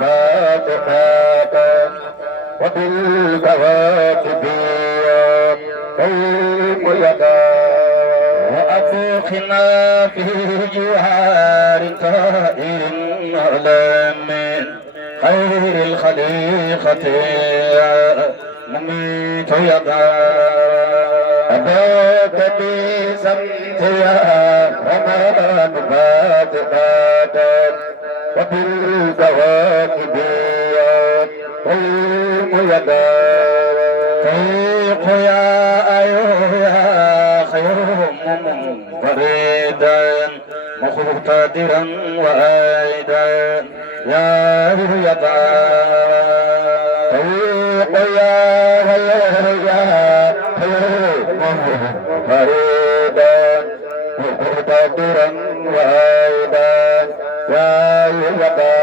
فاتحة وبالكواكب قوم يدا وأفوقنا في جوار طائر علم خير الخليقة مميت يدا أباك بسمت يا رمان فاتحة وبالكواكب قوم يدا طيق يا أيها خير منفردا مقتدرا وآيدا يا يدا طيق يا خير منفردا مقتدرا وآيدا يا يدا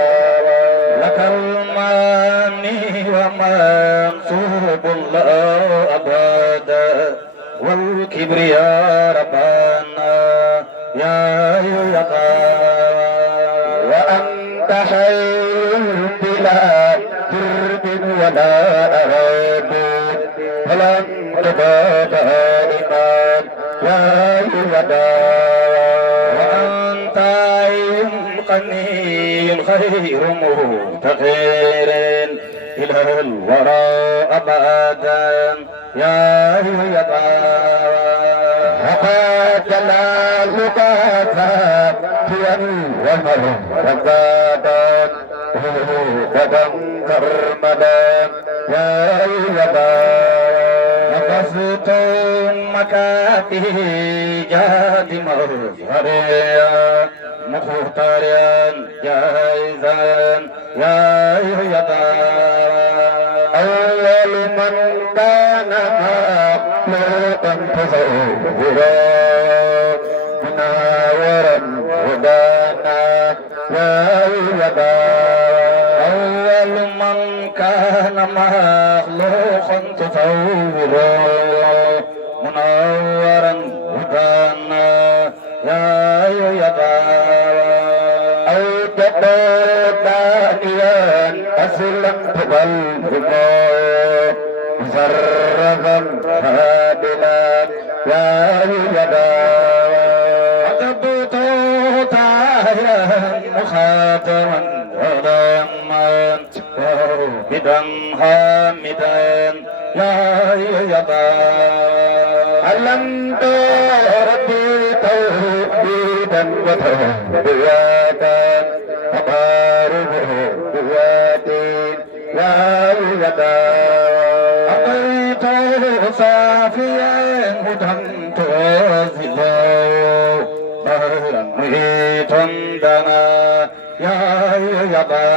لك الماني ومنصوب الله أبدا والكبرياء ربنا يا يدا وأنت حي بلا ترب ولا أراد فلن تباب إيمان يا يدا وأنت غني خير مفتقر إلى الورى أبدا يا يدا وقد جلالك ذاتيا ومرتدا بدم كرمدا يا يدا نقصت مكاتي جاد مظهريا مختاريا جائزا يا يدا أول من كان مخلوقا تصورا مناورا هدانا يا يدا أول من كان مخلوقا تصورا مناورا هدانا يا يدا دانيا أسلمت بالهما مزرفا هادلا يا يدا عتبت طاهرا مخاطرا ولما بدا حامدا يا يدا علمت ربي توحيدا وتوبياتا أقاربه بوادي يا يدا أقيته صافيا هدى توزلا بهرا مهيتا دنا يا يدا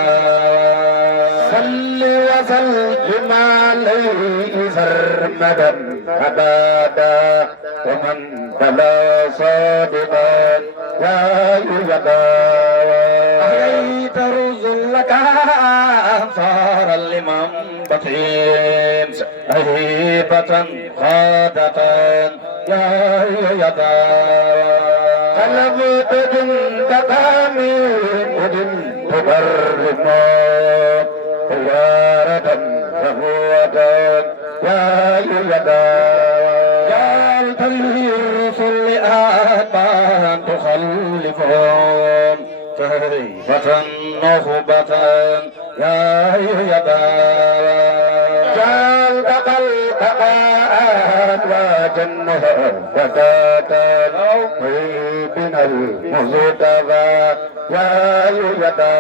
صل وسلم عليه سرمدا أبدا ومن بلا صادقا يا يدا أحييت رسلك أنصارا لمن بطيم أهيبة خادة يا يدا طلبت جندك من جند تبرما طيارة فهوة يا يدا جعلت الرسل أتباعا تخلفهم كيفة نخبة يا يدا جعلت قلبك أزواجا فتاتا من المصطفى يا يدا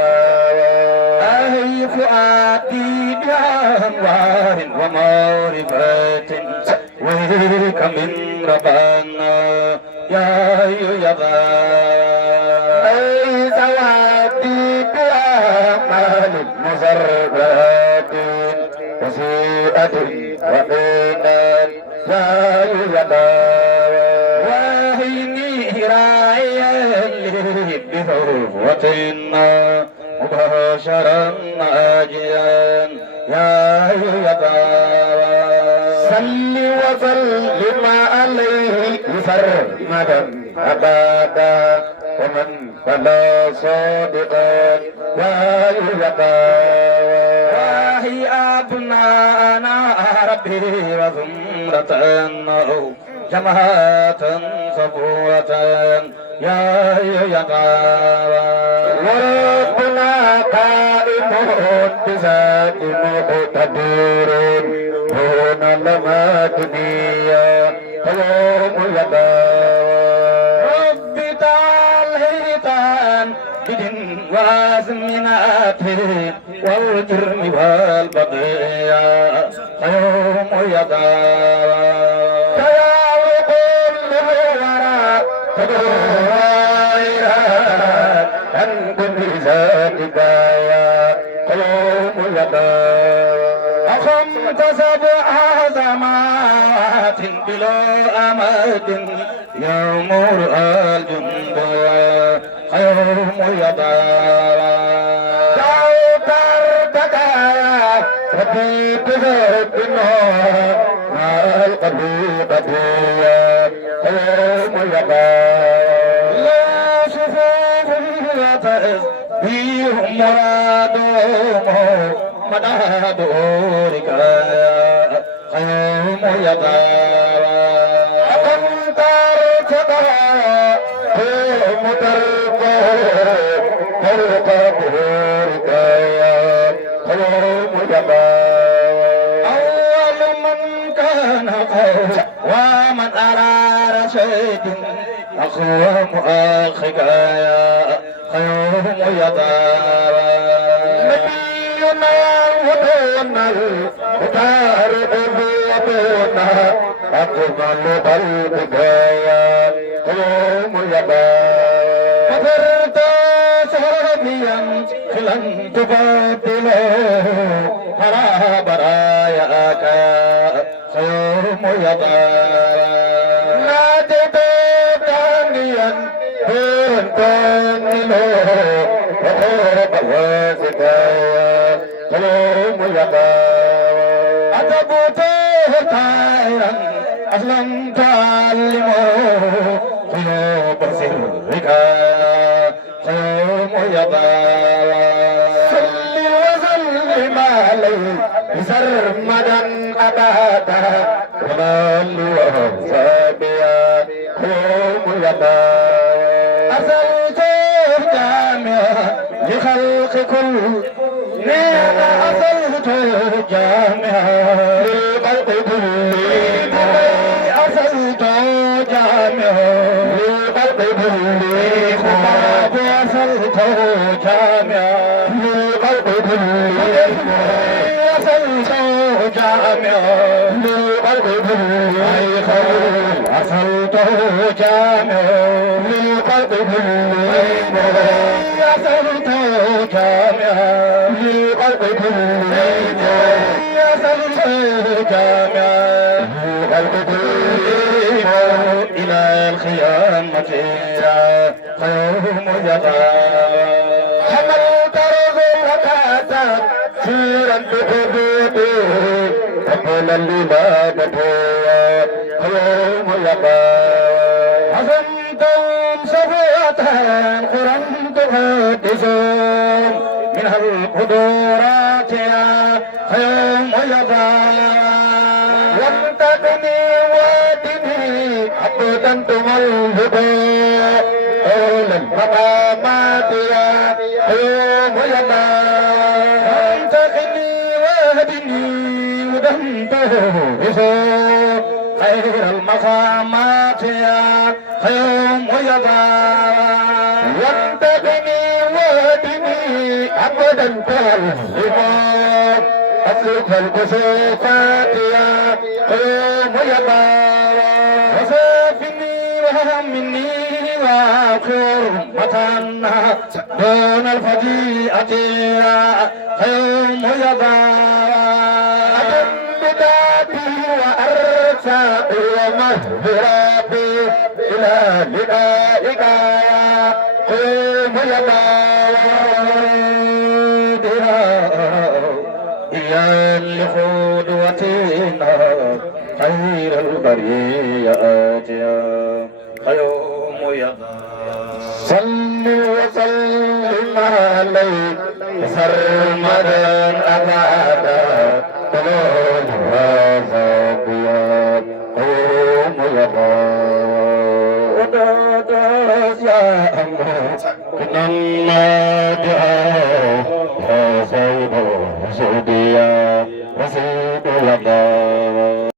أهي فؤادي بأنوار ومعرفة ويك من ربنا يا يدا أي سوادي بأعمال مزرات وسيئة وحينات يا يدا وهيني راعيا لي بثروتنا مباشرا أجيا يا يدا صل وسلم عليه سرمدا أبدا ومن فلا صادقا يا وهي أبنانا ربي وزمرة جماعة صبورة يا وربنا قائم بذات مقتدر دون لما دنيا قوم ربي تعالى بدن وازمنات والجرم والبقية قوم أخمت سبع سماوات بلا أمد يمر الجند خيرهم يدعى ترتكى ربي بذاتنا مع القلب قديا خيرهم يدعى لا شفوف بهم مرادهم مدى دورك خيوم يدعى أكنت ارتقى قوم ترقى فوق بورك خيوم يدعى أول من كان قوم ومن أرى رشيد أقوم أخيك خيوم يدعى ودونا وتارب ودونا أقبل قلبك يا قوم يبا ففرت سربيا خلن تبادله هرا براياك قوم يبا نادت دانيا بين تنلو وخوب وزكايا قوم يبا أتبوته خيرا أسلم تعلمه قلوب سرك قوم يبا صل وسلم عليه بسرمدا أبدا ومال وصابيا قوم يبا أرسلته جامعا لخلق كل نعم أرسلته جامعا للخلق كل أرسلته جامعا للخلق كل خطاب أرسلته جامعا للخلق كل أرسلته جامعا للخلق كل أرسلته جامعا للخلق كل أرسلته جامعا للخلق كل أرسلته جامعا للخلق كل إلى الخيامة يا قوم يدعى حملت رزقك سيرا بحدوده قبل اللبابة يا قوم يدعى حزنتم صفوة قرن تقدسون منها القدرات يا قوم يدعى وانتقني وادني عبدا تملهبا أولى المقامات يا قوم يدعى وانتقني وادني ودمته بصوت خير المقامات يا قوم يدعى وانتقني وادني عبدا تملهبا أسلك الكسوفات يا قوم يبا وسافني وهمني وحرمة دون الفجيئة يا قوم يبا أتم بداتي وأرساقي ومهبراتي إلى لقائك يا قوم يبا يا لخدوتنا خير البريات يا قيوم يا صل وسلم عليه سرمدا أبدا طلول وزابيا قوم يا أمو إن الله